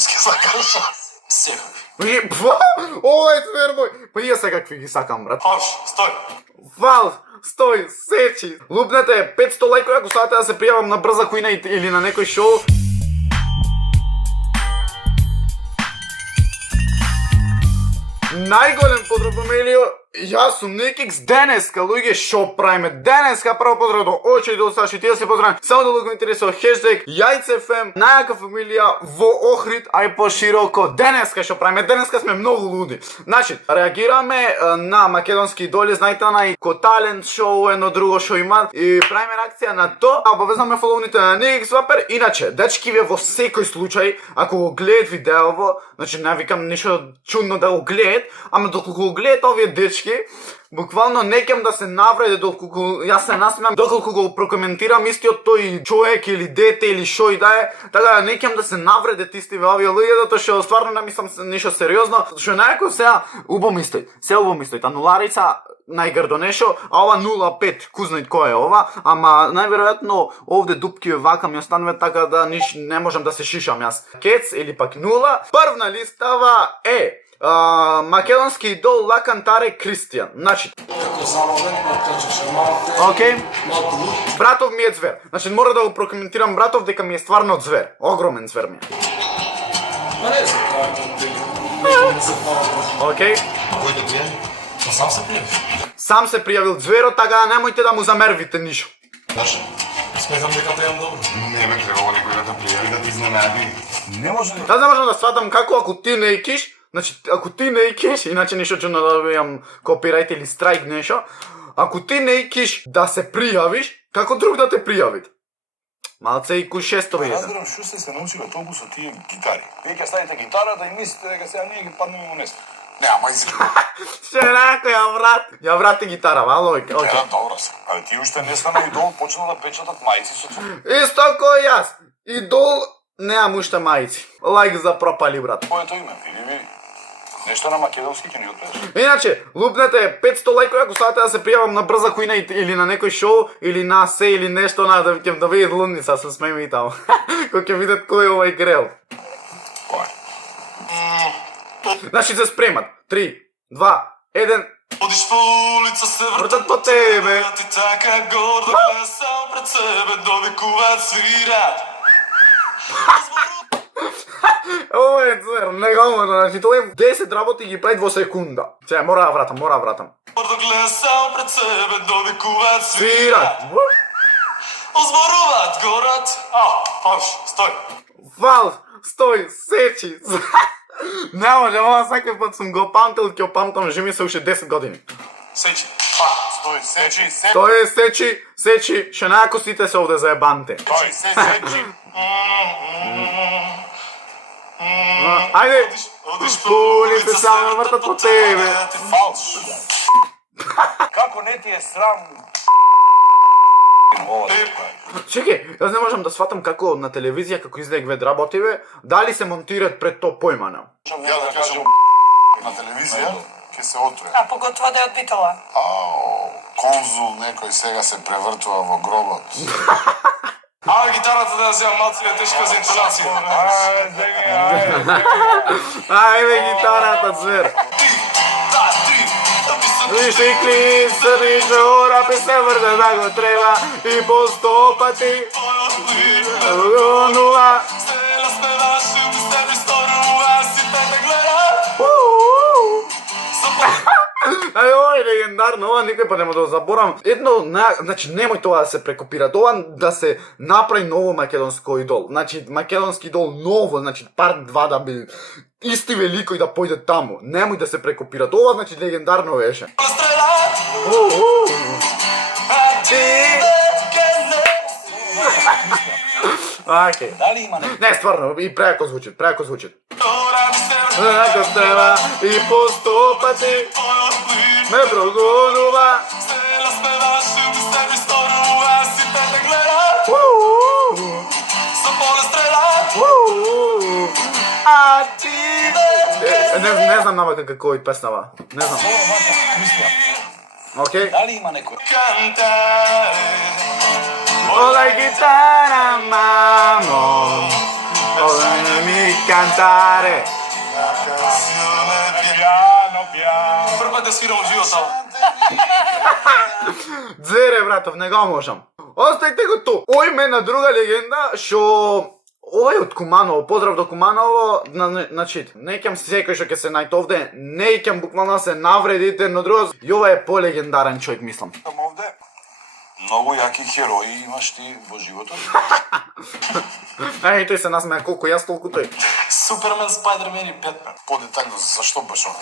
Римски сакаш. Ова е цвер мој. Па ја сега какви ги сакам, брат. Фалш, стој. Фал, стој, сечи. Лупнете 500 лајкови ако сакате да се пријавам на брза коина или на некој шоу. Најголем поздрав Емилио, јас сум Никикс. Денеска, луѓе, шо правиме? Денеска прво поздрав до очи и до Саши, тие се поздравам. Само да го интересува хештег JaјцeFM, најака фамилија во Охрид, ај пошироко. Денеска шо правиме? Денеска сме многу луди. Значи, реагираме на македонски идоли, знаете на ко талент шоу, едно друго шо има и правиме реакција на то. Обавезно ме фоловните на Никикс Вапер. Иначе, дечкиве во секој случај, ако го гледат видеово, значи не викам ништо чудно да го гледат, ама доколку го гледат овие дечки, буквално не кем да се навреде доколку јас се насмеам, доколку го прокоментирам истиот тој човек или дете или шо и да е, така не кем да се навредат истиве овие луѓе, затоа што стварно не мислам ништо сериозно, што најако сега убомистој, ануларица најгрдо нешо, а ова 0,5, кузнајт кој е ова, ама најверојатно овде дупки вака ми останува така да не можам да се шишам јас. Кец или пак 0. Првна листава е македонски идол Лакантаре Кристијан. Значи, Како забавен, кажеш, малку. окей. Братов ми е звер. Значи мора да го прокоментирам братов дека ми е стварно звер. Огромен звер ми е. Ма не знам, не се фала. Окей. Кој да пријави? Па сам се пријави. Сам се пријавил зверот, така немојте да му замервите ништо. Зашо? Сметам дека те јам добро. Не бе, требало некој да те пријави да те изненади. Не може ли? Јас не можам да сватам како ако ти не икиш, значи ако ти не икиш, иначе ништо чудно да добијам копирајт или страйк нешто, ако ти не икиш да се пријавиш, како друг да те пријави? Малце и кушестови еден. Разбирам што се научиле толку со тие гитари. Вие ќе ставите гитарата и мислите дека сега ние ги паднеме во несто. Не, ама извини. Ще рако ја врати гитара, мало, окей. Ја, добро се. Але ти уште не стана идол, почна да печатат мајци со твој. Исто кој јас. Идол, неам уште мајци. Лайк за пропали, брат. Твоето име, види. Нешто на македонски ќе ни отпееш. Иначе, лупнете 500 лајкови ако сакате да се пријавам на брза коина или на некој шоу, или на се, или нешто, да видат лудница, се смееме и таму. Кој ќе видат кој е овај грел. Кој? Значи се спремат. 3, 2, 1. Одиш по улица, се Вртат по тебе. Ти така гордо гледа само пред себе, довикуваат свират. Ова е звер, неговно, значи тоа е 10 работи ги прави во секунда. Сега, мора да вратам. Гордо гледа само пред себе, довикуваат Свират. свират. Озборуваат горат. Фалш, стој. Фал, стој, сечи. Не може, ова секој пат сум го памтил, ќе опамтам, живи се уште 10 години. Сечи. Стој, сечи. Тој е сечи, ше најако сите се овде заебанте. Стој, сечи. Ајде, Одиш по улица, само вртат по тебе. Фалш. Како не ти е срам? Чекај, јас не можам да сватам како на телевизија, како излег вед работиве, дали се монтират пред то појмана. Ја да кажам на телевизија ќе се отруе. А поготово да е од Битола. Конзул некој сега се превртува во гробот. Гитарата да ја земам малце е тешка за интонација. Ајде гитарата, звер. Виши клип, срдиш ора, пе се врде да го треба и по 100 пати. Нула. Ај, ова е легендарно, ова никој па нема да го заборам. Значи, немој тоа да се прекопира, тоа да се направи ново македонско идол. Значи, македонски идол ново, значи, парт 2 да би исти великој да појде таму. Немој да се прекопира, тоа значи легендарно беше. Окей. Дали има некој? Не, стварно, и преако звучит. Ако треба и по 100 пати ме прогонува. А ти не знам навака како е песнава. Не знам. Окей. Дали има некој? Ола гитара, мамо. mi cantare. Piano, piano. Прв пат да свирам во животот. Дзере, братов, не го можам. Оставите го ту. Ој ме на друга легенда, што овој од Куманово, поздрав до Куманово, значи, неќам секој што ќе се најде овде, неќам буквално се навредите, но друго, јова е полегендарен човек, мислам. Овде многу јаки херои имаш ти во животот. Тој се насмеа колку јас, толку тој. Супермен, Спайдермен и Бетмен. Подетајно, зашто баш он?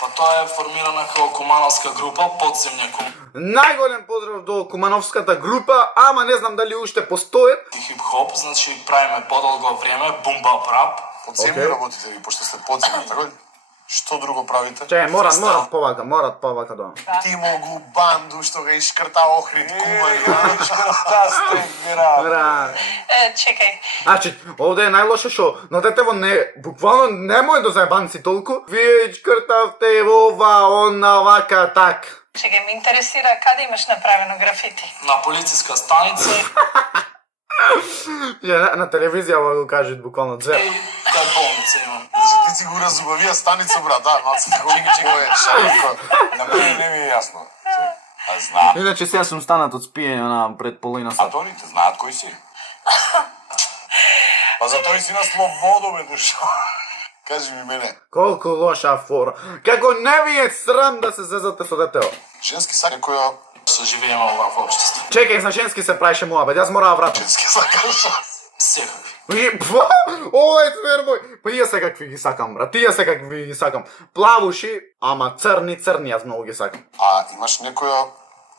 Па тоа е формирана како кумановска група, подземја Најголем поздрав до Кумановската група, ама не знам дали уште постојат. хип-хоп, значи правиме подолго време, бум-бап рап. Подземни работите ви, пошто сте подземни, така ли? Што друго правите? Чекај, морат повака да. Ти могу банду што га ишкрта Охрид кумари. Бра. Чекај. Значи, овде е најлошо што на детево не, буквално немој до заебанци толку. Вие чкртавте ова, она, вака, так. Чекај, ме интересира каде имаш направено графити. На полициска станица На телевизија го кажат буквално дзер. и кај болница имам. Ти си го разубавија станица, брат, малце како кој е шако. На мене не ми е јасно. А знам. Иначе сега сум станат од спиење на пред половина А сат. тоните знаат кој си. Па за тој си на слободу, бе, душа. Кажи ми мене, Колку лоша фора. Како не ви е срам да се зезате со детево. женски сак која Што живееме во вакво општество. Чекај, за женски се правише муабет, јас мора да вратам. женски сакаш. Секакви. Ова е цвер мој. Па и јас секакви ги сакам, брат. И јас секакви ги сакам. Плавуши, ама црни, јас многу ги сакам. А имаш некоја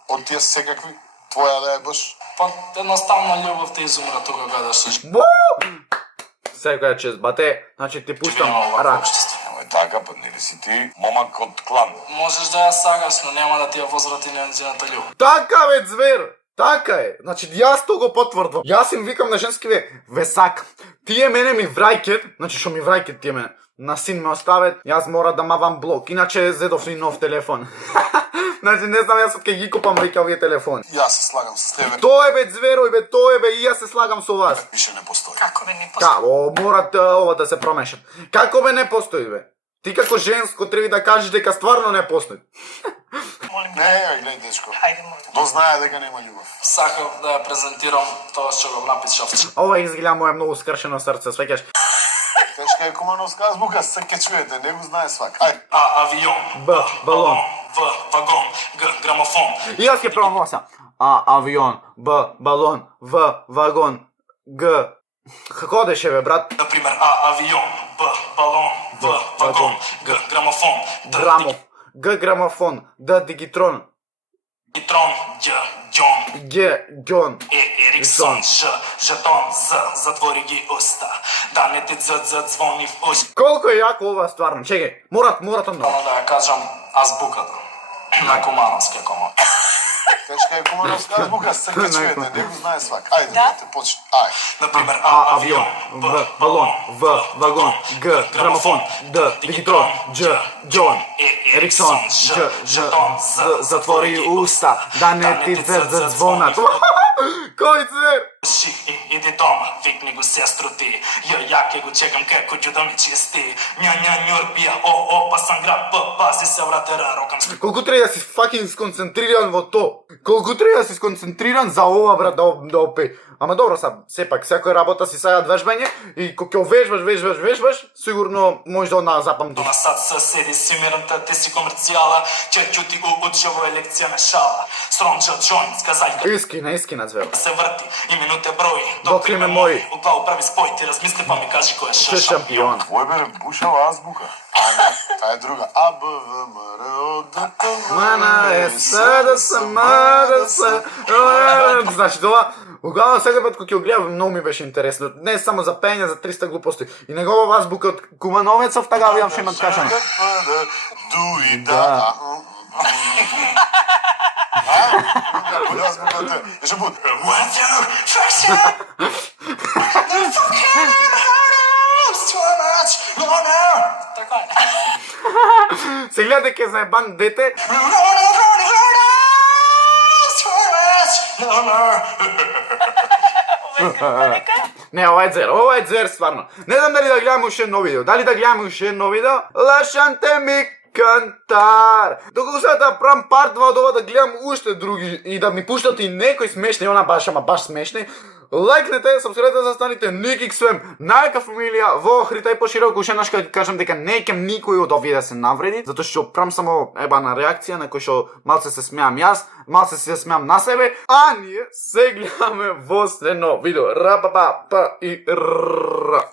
од тие секакви твоја да е баш? Па едноставно љубов те изумра тога кога што Секоја чест, бате. Значи ти пуштам живееме во вакво рак. општество. Немој така, па нели си ти момак од клан. Можеш да ја сагаш, но нема да ти ја возврати нејзината љубов. Така бе, звер! Така е. Значи, јас то го потврдвам. Јас им викам на женски ве сакам. Тие мене ми враќат, значи што ми враќат тие мене. На син ме оставет, јас мора да мавам блок. Иначе зедов ни нов телефон. Значи, не знам јас од кај ги купам веќе овие телефони. Јас се слагам со тебе. Тоа е бе, зверој бе, тоа е бе, и јас се слагам со вас. Више не постои. Како бе не Ка, постои? морат ова да се промешат. Како бе не постои бе? Ти како женско треба да кажеш дека стварно не постои. Молим те. Не, ја гледај дечко. Хајде, молим. Дознае дека нема љубов. Сакав да ја презентирам тоа што го напишав. Ова изгледа моје многу скршено срце, свеќаш. Тешка е кумановска азбука, се ке чуете, не го знае свак. Ај, А авион, Б, балон. В вагон, Г грамофон. И јас ќе пробам ова. А, авион, Б, балон, В, вагон, Г. Како одеше бе, брат? Например, А авион, Б балон, В вагон, Г грамофон, Д Грамов, Г, грамофон, Д, дигитрон, дитрон, Ѓ ѓон, Г, ѓон. Ериксон, Ж жетон, З затвори ги уста. Да не ти звони в уста. Колку е јако ова стварно, чекај, морат многу. Само да ја кажам азбуката на кумановски комо. тешка е кумановска азбука, се ке чуете, не го знае свак. Ајде, Да. те почни. Ај. Например, А, авион, Б, балон, В, вагон, Г, грамофон, Д, дигитрон, Дж, ѓон. Ериксон, Дж, жетон, З, затвори уста, да не ти звонат. Кој звер? Иди дома, викни го сестру ти. Ја ќе го чекам како ќе да ме чисти. Ња њурбија, па сам граб, пази се вратера, рокам. Колку треба да си факинг сконцентриран во то. Колку треба да си сконцентриран за ова, брат, да опе. Ама добро са, сепак, секоја работа си саѓа вежбање и кога ќе вежбаш, сигурно може да одна запамтиш. На сад съседи си мирната, ти си комерцијала. Чечу ти учево е лекција на шала. Стронча джойнт, сказај Искина, звер. се врти и минуте брои. Док име мој. Од главу прави спој, ти размисли па ми кажи кој е Ше шампион. шампион. Кој бе бушава азбука? А не, таа е друга. А, Б, В, М, Р, О, Д, Т, М, Мана е сада мада са. Значи тоа, углавно секој пат кога ќе го гледам, многу ми беше интересно. Не е само за пење, за 300 глупости. И негова азбука од Кумановецов, така видам што имат кашане. Ду и да. А? Која азбука е? Еше бут. What you fashion? The fucking hurts too much. No, no. Така е. Се гледа дека е заебан дете. No, no. Ова е нека. Не, ова е дзер стварно. Не знам дали да гледаме уште едно видео. Дали да гледаме уште едно видео? Лашанте ми кантар. Доколку сега да правам парт 2 од ова да гледам уште други и да ми пуштат и некои смешни, она баш ама баш смешни. Лайкнете, сабскрајбете за станите NickXFM, најака фамилија во Охрид, и пошироко уште еднаш ќе кажам дека не ќам никој од овие да се навреди, затоа што правам само ебана реакција на кој што малце се смеам јас, малце се смеам на себе, а ние се гледаме во следно видео. Ра па па па и ра.